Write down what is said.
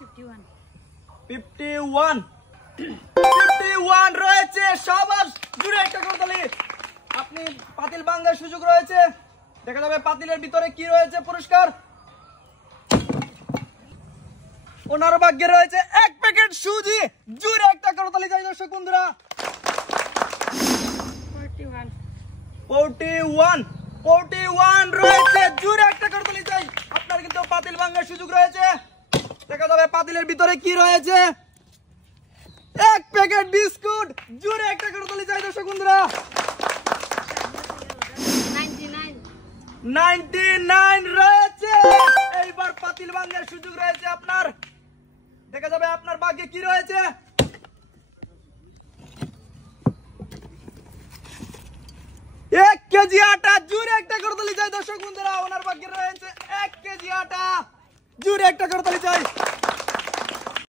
51 51 রয়েছে। শাবাশ, জুড়ে একটা করতালি। আপনি পাতিল ভাঙার সুযোগ রয়েছে। দেখা যাবে পাতিলের ভিতরে কি রয়েছে পুরস্কার। ওনার ভাগ্যে রয়েছে এক প্যাকেট সুজি। জুড়ে একটা করতালি চাই দর্শক বন্ধুরা। 41 রয়েছে। জুড়ে একটা করতালি চাই। আপনার কিন্তু পাতিল ভাঙার সুযোগ রয়েছে। দেখা যাবে পাতিলের ভিতরে কি রয়েছে। এক প্যাকেট বিস্কুট। জুড়ে একটা করতালি চাই দর্শক বন্ধুরা। 99 রয়েছে। এইবার পাতিল ভাঙার সুযোগ রয়েছে আপনার। দেখা যাবে আপনার ভাগ্যে কি রয়েছে। 1 কেজি আটা। জুড়ে একটা করতালি চাই দর্শক বন্ধুরা। ওনার ভাগ্যে রয়েছে 1 কেজি আটা। জুড়ে একটা করতালি চাই।